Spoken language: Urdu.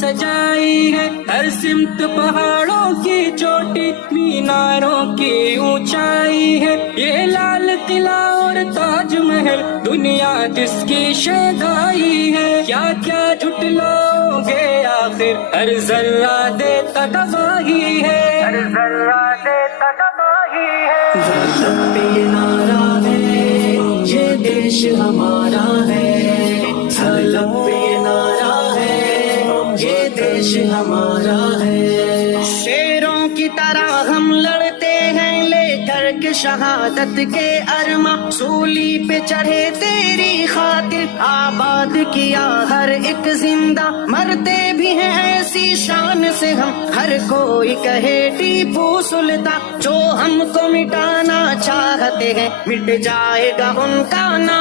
سجائی ہے، ہر سمت پہاڑوں کی چوٹی میناروں کی اونچائی ہے، یہ لال قلعہ اور تاج محل دنیا جس کی شیدائی ہے، کیا کیا جھٹلاؤ گے آخر ہر ذرہ دیتا گواہی ہے، ہر ذرہ دیتا گواہی ہے، غرب پہ یہ نعرہ ہے یہ دیش ہمارا ہے، ہر لب پہ یہ نعرہ ہے یہ دیش ہمارا ہے، شیروں کی طرح ہم لڑتے ہیں لے کر کے شہادت کے ارماں، سولی پہ چڑھے تیری خاطر آباد کیا ہر ایک زندہ، مرتے بھی ہیں ایسی شان سے ہم، ہر کوئی کہے ٹیپو سلطان، جو ہم کو مٹانا چاہتے ہیں مٹ جائے گا ان کا نام۔